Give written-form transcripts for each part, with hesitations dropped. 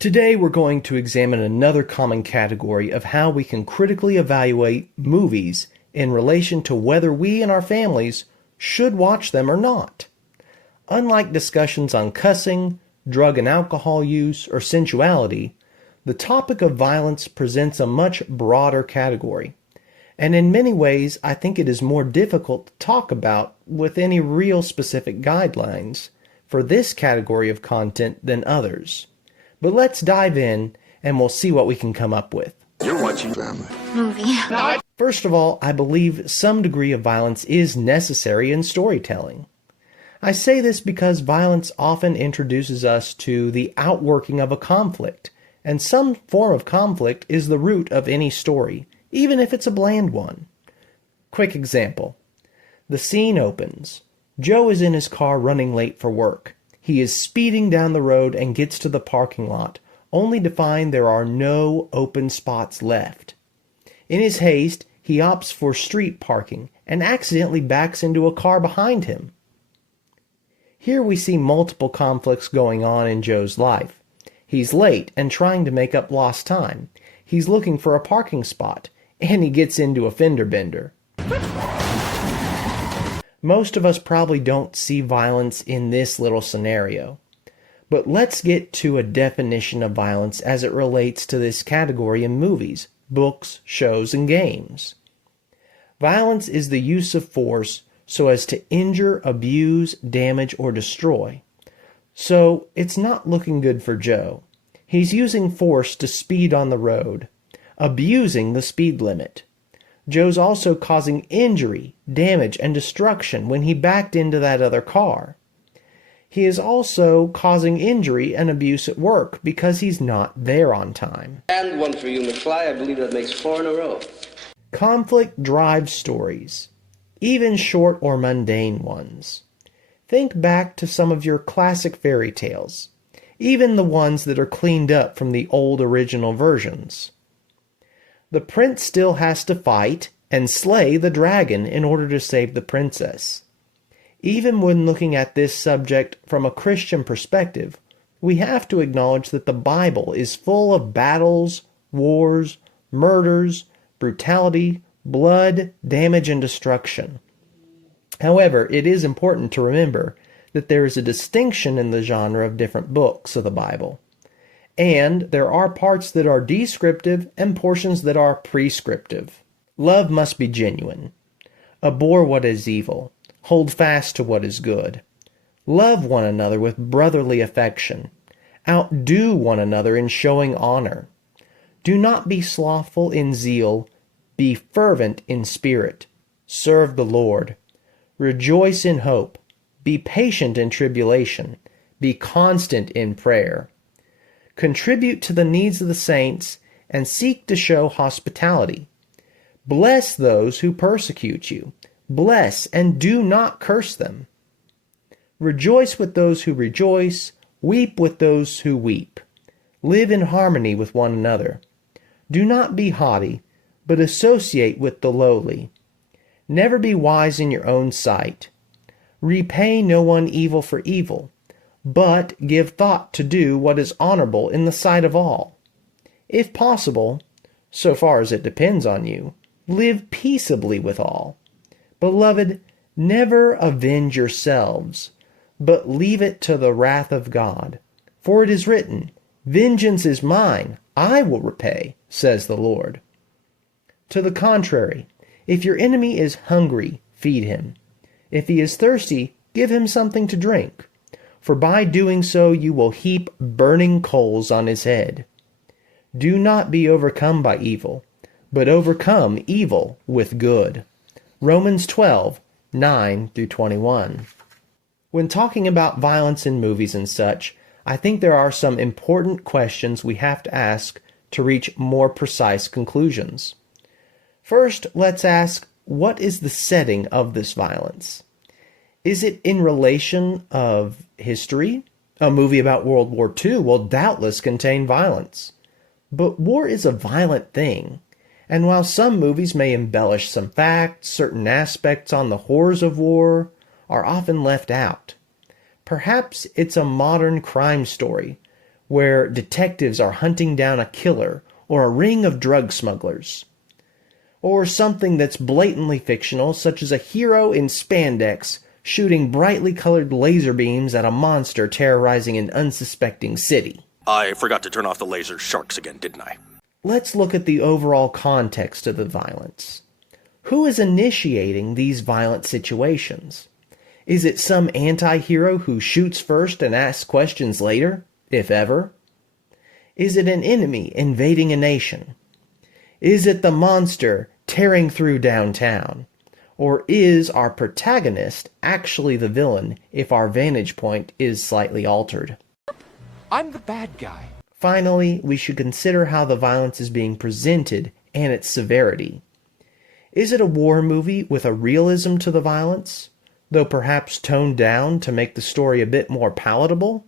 Today we're going to examine another common category of how we can critically evaluate movies in relation to whether we and our families should watch them or not. Unlike discussions on cussing, drug and alcohol use, or sensuality, the topic of violence presents a much broader category, and in many ways I think it is more difficult to talk about with any real specific guidelines for this category of content than others. But let's dive in and we'll see what we can come up with. You're watching family movie. First of all, I believe some degree of violence is necessary in storytelling. I say this because violence often introduces us to the outworking of a conflict, and some form of conflict is the root of any story, even if it's a bland one. Quick example. The scene opens. Joe is in his car running late for work. He is speeding down the road and gets to the parking lot, only to find there are no open spots left. In his haste, he opts for street parking and accidentally backs into a car behind him. Here we see multiple conflicts going on in Joe's life. He's late and trying to make up lost time. He's looking for a parking spot, and he gets into a fender bender. Most of us probably don't see violence in this little scenario. But let's get to a definition of violence as it relates to this category in movies, books, shows, and games. Violence is the use of force so as to injure, abuse, damage, or destroy. So it's not looking good for Joe. He's using force to speed on the road, abusing the speed limit. Joe's also causing injury, damage, and destruction when he backed into that other car. He is also causing injury and abuse at work because he's not there on time. And one for you, McFly. I believe that makes 4 in a row. Conflict drives stories, even short or mundane ones. Think back to some of your classic fairy tales, even the ones that are cleaned up from the old original versions. The prince still has to fight and slay the dragon in order to save the princess. Even when looking at this subject from a Christian perspective, we have to acknowledge that the Bible is full of battles, wars, murders, brutality, blood, damage, and destruction. However, it is important to remember that there is a distinction in the genre of different books of the Bible. And there are parts that are descriptive and portions that are prescriptive. Love must be genuine. Abhor what is evil. Hold fast to what is good. Love one another with brotherly affection. Outdo one another in showing honor. Do not be slothful in zeal. Be fervent in spirit. Serve the Lord. Rejoice in hope. Be patient in tribulation. Be constant in prayer. Contribute to the needs of the saints, and seek to show hospitality. Bless those who persecute you. Bless and do not curse them. Rejoice with those who rejoice. Weep with those who weep. Live in harmony with one another. Do not be haughty, but associate with the lowly. Never be wise in your own sight. Repay no one evil for evil, but give thought to do what is honorable in the sight of all. If possible, so far as it depends on you, live peaceably with all. Beloved, never avenge yourselves, but leave it to the wrath of God. For it is written, "Vengeance is mine, I will repay, says the Lord." To the contrary, if your enemy is hungry, feed him. If he is thirsty, give him something to drink. For by doing so you will heap burning coals on his head. Do not be overcome by evil, but overcome evil with good. Romans 12, 9-21. When talking about violence in movies and such, I think there are some important questions we have to ask to reach more precise conclusions. First, let's ask, what is the setting of this violence? Is it in relation of history? A movie about World War II will doubtless contain violence. But war is a violent thing, and while some movies may embellish some facts, certain aspects on the horrors of war are often left out. Perhaps it's a modern crime story where detectives are hunting down a killer or a ring of drug smugglers. Or something that's blatantly fictional, such as a hero in spandex shooting brightly colored laser beams at a monster terrorizing an unsuspecting city. I forgot to turn off the laser sharks again, didn't I? Let's look at the overall context of the violence. Who is initiating these violent situations? Is it some anti-hero who shoots first and asks questions later, if ever? Is it an enemy invading a nation? Is it the monster tearing through downtown? Or is our protagonist actually the villain if our vantage point is slightly altered? I'm the bad guy. Finally, we should consider how the violence is being presented and its severity. Is it a war movie with a realism to the violence, though perhaps toned down to make the story a bit more palatable?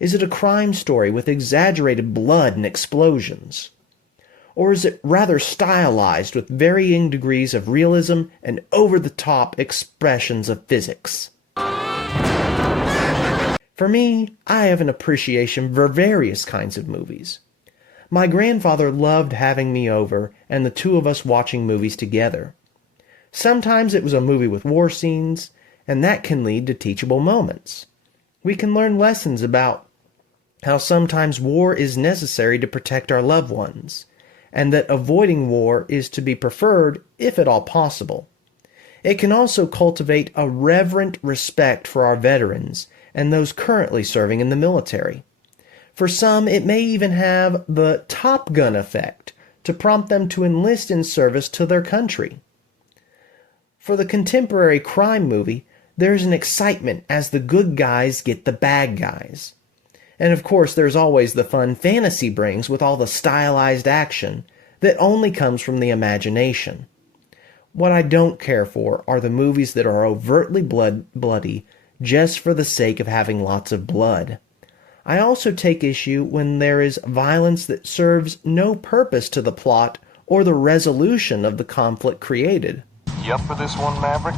Is it a crime story with exaggerated blood and explosions? Or is it rather stylized with varying degrees of realism and over-the-top expressions of physics? For me, I have an appreciation for various kinds of movies. My grandfather loved having me over and the two of us watching movies together. Sometimes it was a movie with war scenes, and that can lead to teachable moments. We can learn lessons about how sometimes war is necessary to protect our loved ones, and that avoiding war is to be preferred if at all possible. It can also cultivate a reverent respect for our veterans and those currently serving in the military. For some, it may even have the Top Gun effect to prompt them to enlist in service to their country. For the contemporary crime movie, there's an excitement as the good guys get the bad guys. And of course, there's always the fun fantasy brings with all the stylized action that only comes from the imagination. What I don't care for are the movies that are overtly bloody just for the sake of having lots of blood. I also take issue when there is violence that serves no purpose to the plot or the resolution of the conflict created. You up for this one, Maverick?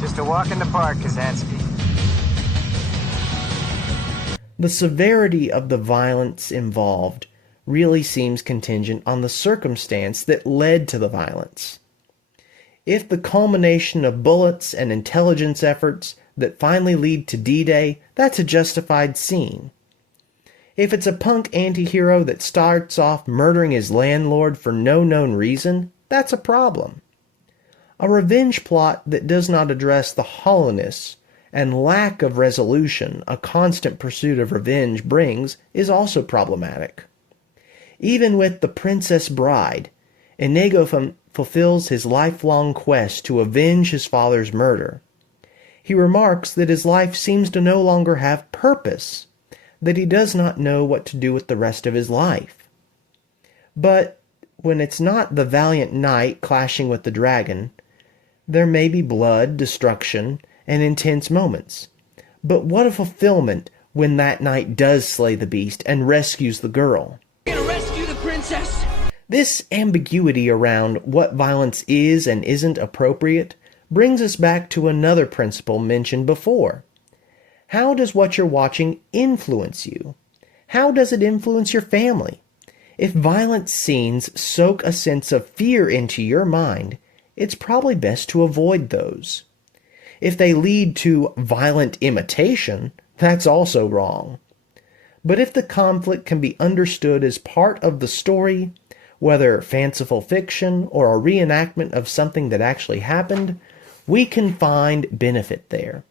Just a walk in the park, Kazansky. The severity of the violence involved really seems contingent on the circumstance that led to the violence. If the culmination of bullets and intelligence efforts that finally lead to D-Day, that's a justified scene. If it's a punk anti-hero that starts off murdering his landlord for no known reason, that's a problem. A revenge plot that does not address the hollowness and lack of resolution a constant pursuit of revenge brings is also problematic. Even with The Princess Bride, Inigo fulfills his lifelong quest to avenge his father's murder. He remarks that his life seems to no longer have purpose, that he does not know what to do with the rest of his life. But when it's not the valiant knight clashing with the dragon, there may be blood, destruction, and intense moments. But what a fulfillment when that knight does slay the beast and rescues the girl. We're gonna rescue the princess! This ambiguity around what violence is and isn't appropriate brings us back to another principle mentioned before. How does what you're watching influence you? How does it influence your family? If violent scenes soak a sense of fear into your mind, it's probably best to avoid those. If they lead to violent imitation, that's also wrong. But if the conflict can be understood as part of the story, whether fanciful fiction or a reenactment of something that actually happened, we can find benefit there.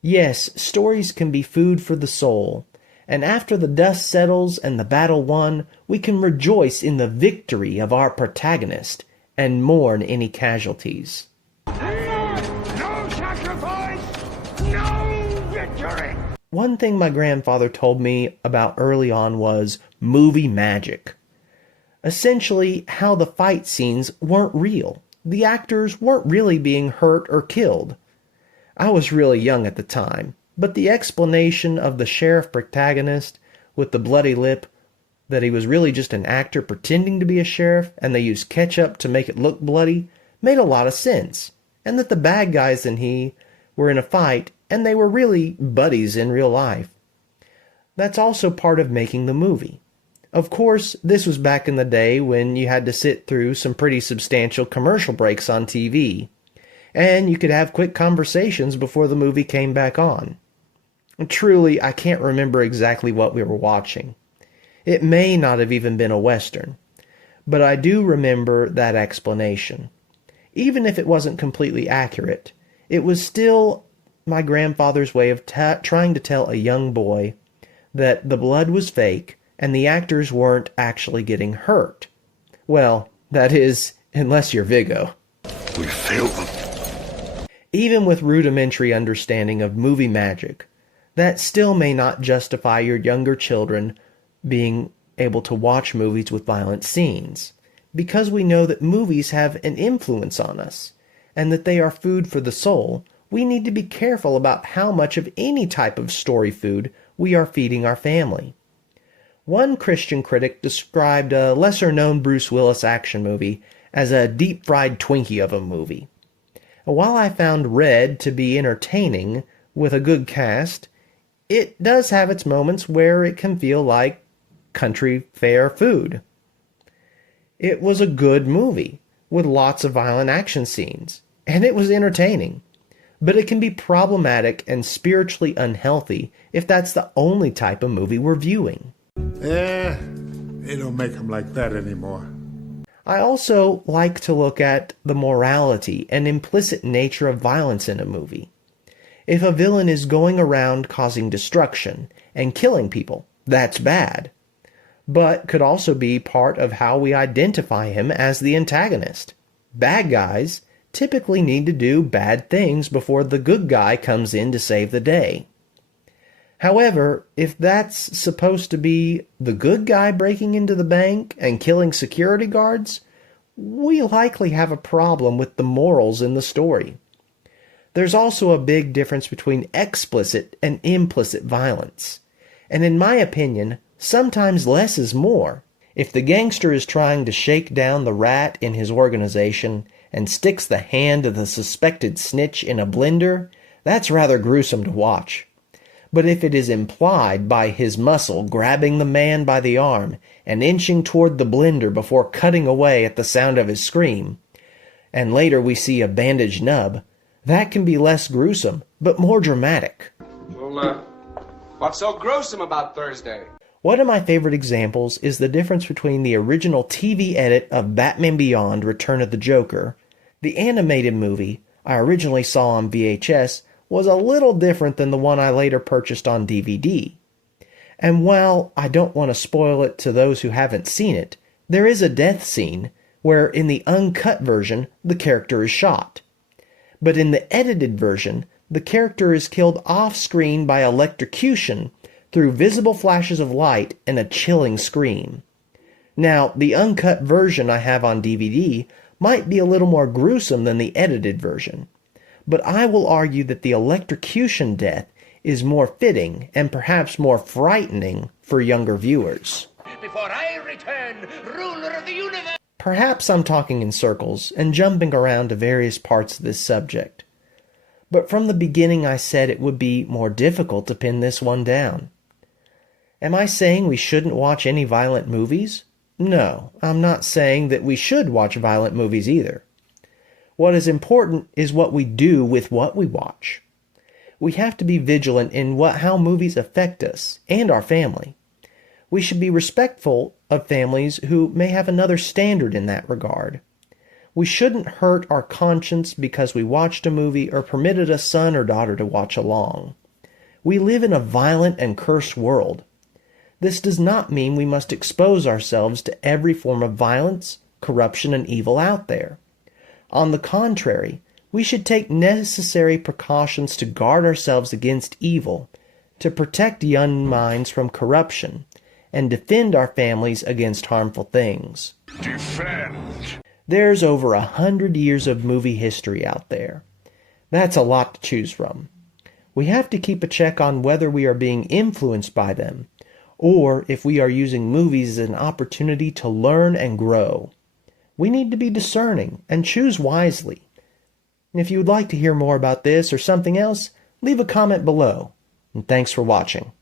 Yes, stories can be food for the soul, and after the dust settles and the battle won, we can rejoice in the victory of our protagonist and mourn any casualties. No sacrifice, no victory! One thing my grandfather told me about early on was movie magic. Essentially, how the fight scenes weren't real. The actors weren't really being hurt or killed. I was really young at the time, but the explanation of the sheriff protagonist with the bloody lip, that he was really just an actor pretending to be a sheriff and they used ketchup to make it look bloody, made a lot of sense, and that the bad guys and he were in a fight and they were really buddies in real life. That's also part of making the movie. Of course, this was back in the day when you had to sit through some pretty substantial commercial breaks on TV, and you could have quick conversations before the movie came back on. Truly, I can't remember exactly what we were watching. It may not have even been a Western, but I do remember that explanation. Even if it wasn't completely accurate, it was still my grandfather's way of trying to tell a young boy that the blood was fake and the actors weren't actually getting hurt. Well, that is, unless you're Viggo. We failed them. Even with rudimentary understanding of movie magic, that still may not justify your younger children being able to watch movies with violent scenes, because we know that movies have an influence on us, and that they are food for the soul. We need to be careful about how much of any type of story food we are feeding our family. One Christian critic described a lesser-known Bruce Willis action movie as a deep-fried Twinkie of a movie. While I found Red to be entertaining with a good cast, it does have its moments where it can feel like country fare food. It was a good movie with lots of violent action scenes, and it was entertaining. But it can be problematic and spiritually unhealthy if that's the only type of movie we're viewing. Yeah, they don't make them like that anymore. I also like to look at the morality and implicit nature of violence in a movie. If a villain is going around causing destruction and killing people, that's bad, but could also be part of how we identify him as the antagonist. Bad guys typically need to do bad things before the good guy comes in to save the day. However, if that's supposed to be the good guy breaking into the bank and killing security guards, we likely have a problem with the morals in the story. There's also a big difference between explicit and implicit violence. And in my opinion, sometimes less is more. If the gangster is trying to shake down the rat in his organization and sticks the hand of the suspected snitch in a blender, that's rather gruesome to watch. But if it is implied by his muscle grabbing the man by the arm and inching toward the blender before cutting away at the sound of his scream, and later we see a bandaged nub, that can be less gruesome, but more dramatic. Well, what's so gruesome about Thursday? One of my favorite examples is the difference between the original TV edit of Batman Beyond: Return of the Joker. The animated movie I originally saw on VHS was a little different than the one I later purchased on DVD. And while I don't want to spoil it to those who haven't seen it, there is a death scene where in the uncut version the character is shot. But in the edited version, the character is killed off-screen by electrocution through visible flashes of light and a chilling scream. Now, the uncut version I have on DVD might be a little more gruesome than the edited version, but I will argue that the electrocution death is more fitting and perhaps more frightening for younger viewers. Before I return, ruler of the universe. Perhaps I'm talking in circles and jumping around to various parts of this subject, but from the beginning I said it would be more difficult to pin this one down. Am I saying we shouldn't watch any violent movies? No, I'm not saying that we should watch violent movies either. What is important is what we do with what we watch. We have to be vigilant in how movies affect us and our family. We should be respectful of families who may have another standard in that regard. We shouldn't hurt our conscience because we watched a movie or permitted a son or daughter to watch along. We live in a violent and cursed world. This does not mean we must expose ourselves to every form of violence, corruption, and evil out there. On the contrary, we should take necessary precautions to guard ourselves against evil, to protect young minds from corruption, and defend our families against harmful things. Defend! There's over 100 years of movie history out there. That's a lot to choose from. We have to keep a check on whether we are being influenced by them, or if we are using movies as an opportunity to learn and grow. We need to be discerning and choose wisely. If you would like to hear more about this or something else, leave a comment below. And thanks for watching.